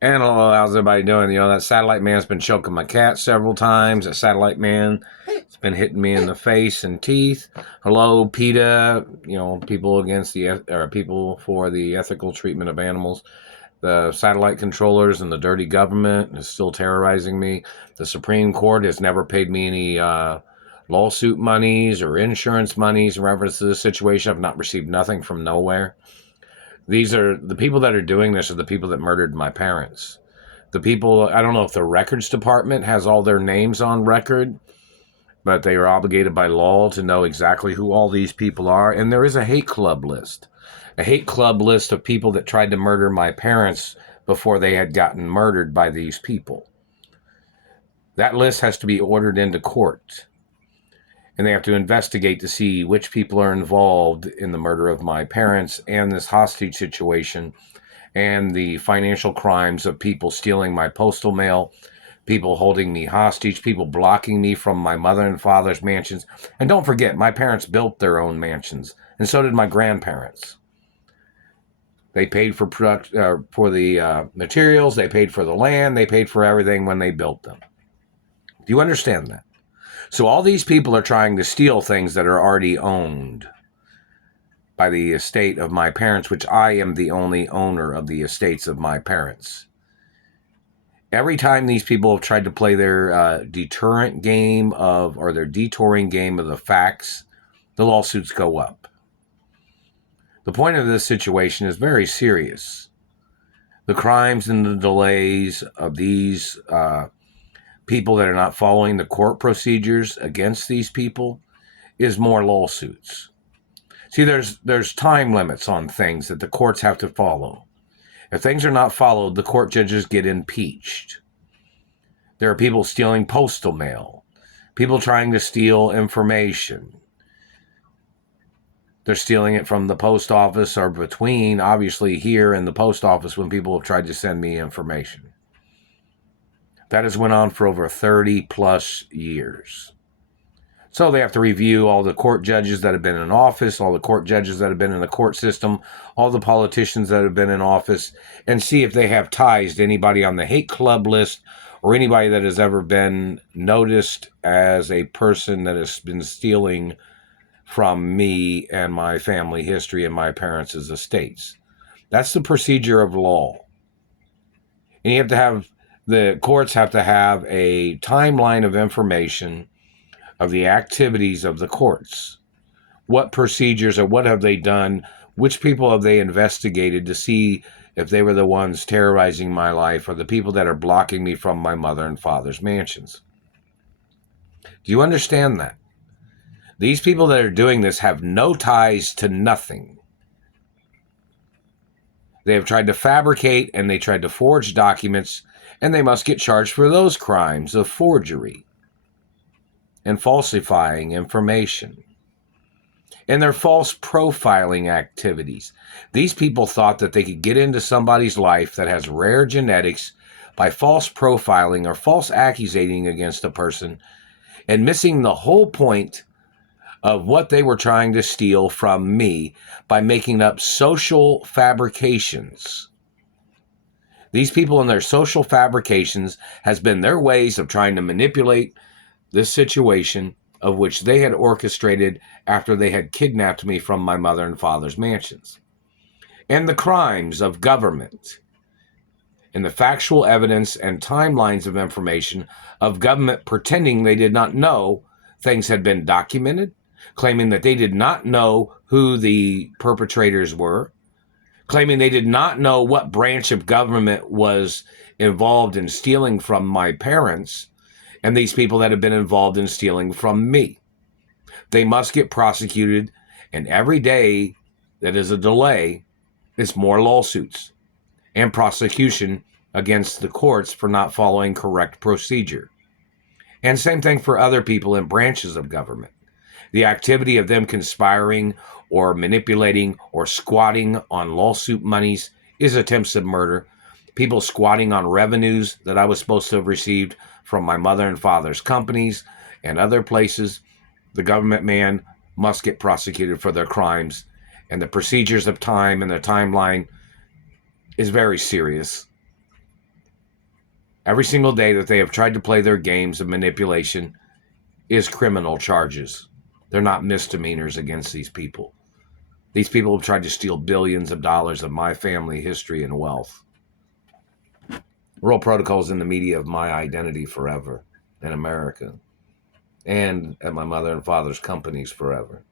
And hello, how's everybody doing? That satellite man's been choking my cat several times. That satellite man has been hitting me in the face and teeth. Hello, PETA, people against people for the ethical treatment of animals. The satellite controllers and the dirty government is still terrorizing me. The Supreme Court has never paid me any lawsuit monies or insurance monies in reference to this situation. I've not received nothing from nowhere. These are the people that are doing this are the people that murdered my parents. The people, I don't know if the records department has all their names on record, but they are obligated by law to know exactly who all these people are. And there is a hate club list of people that tried to murder my parents before they had gotten murdered by these people. That list has to be ordered into court. And they have to investigate to see which people are involved in the murder of my parents and this hostage situation and the financial crimes of people stealing my postal mail, people holding me hostage, people blocking me from my mother and father's mansions. And don't forget, my parents built their own mansions, and so did my grandparents. They paid for the materials, they paid for the land, they paid for everything when they built them. Do you understand that? So all these people are trying to steal things that are already owned by the estate of my parents, which I am the only owner of the estates of my parents. Every time these people have tried to play their deterrent game or their detouring game of the facts, the lawsuits go up. The point of this situation is very serious. The crimes and the delays of these people that are not following the court procedures against these people is more lawsuits. See, there's time limits on things that the courts have to follow. If things are not followed, the court judges get impeached. There are people stealing postal mail, people trying to steal information. They're stealing it from the post office or between, obviously, here and the post office when people have tried to send me information. That has went on for over 30 plus years. So they have to review all the court judges that have been in office, all the court judges that have been in the court system, all the politicians that have been in office, and see if they have ties to anybody on the hate club list or anybody that has ever been noticed as a person that has been stealing from me and my family history and my parents' estates. That's the procedure of law. And the courts have to have a timeline of information of the activities of the courts. What procedures or what have they done? Which people have they investigated to see if they were the ones terrorizing my life or the people that are blocking me from my mother and father's mansions? Do you understand that? These people that are doing this have no ties to nothing. They have tried to fabricate and they tried to forge documents, and they must get charged for those crimes of forgery and falsifying information. And their false profiling activities. These people thought that they could get into somebody's life that has rare genetics by false profiling or false accusating against a person and missing the whole point of what they were trying to steal from me by making up social fabrications. These people and their social fabrications has been their ways of trying to manipulate this situation of which they had orchestrated after they had kidnapped me from my mother and father's mansions. And the crimes of government and the factual evidence and timelines of information of government pretending they did not know things had been documented, claiming that they did not know who the perpetrators were, claiming they did not know what branch of government was involved in stealing from my parents and these people that have been involved in stealing from me. They must get prosecuted, and every day that is a delay is more lawsuits and prosecution against the courts for not following correct procedure. And same thing for other people in branches of government. The activity of them conspiring or manipulating or squatting on lawsuit monies is attempts of murder. People squatting on revenues that I was supposed to have received from my mother and father's companies and other places. The government man must get prosecuted for their crimes. And the procedures of time and the timeline is very serious. Every single day that they have tried to play their games of manipulation is criminal charges. They're not misdemeanors against these people. These people have tried to steal billions of dollars of my family history and wealth. Royal Protocol is in the media of my identity forever in America and at my mother and father's companies forever.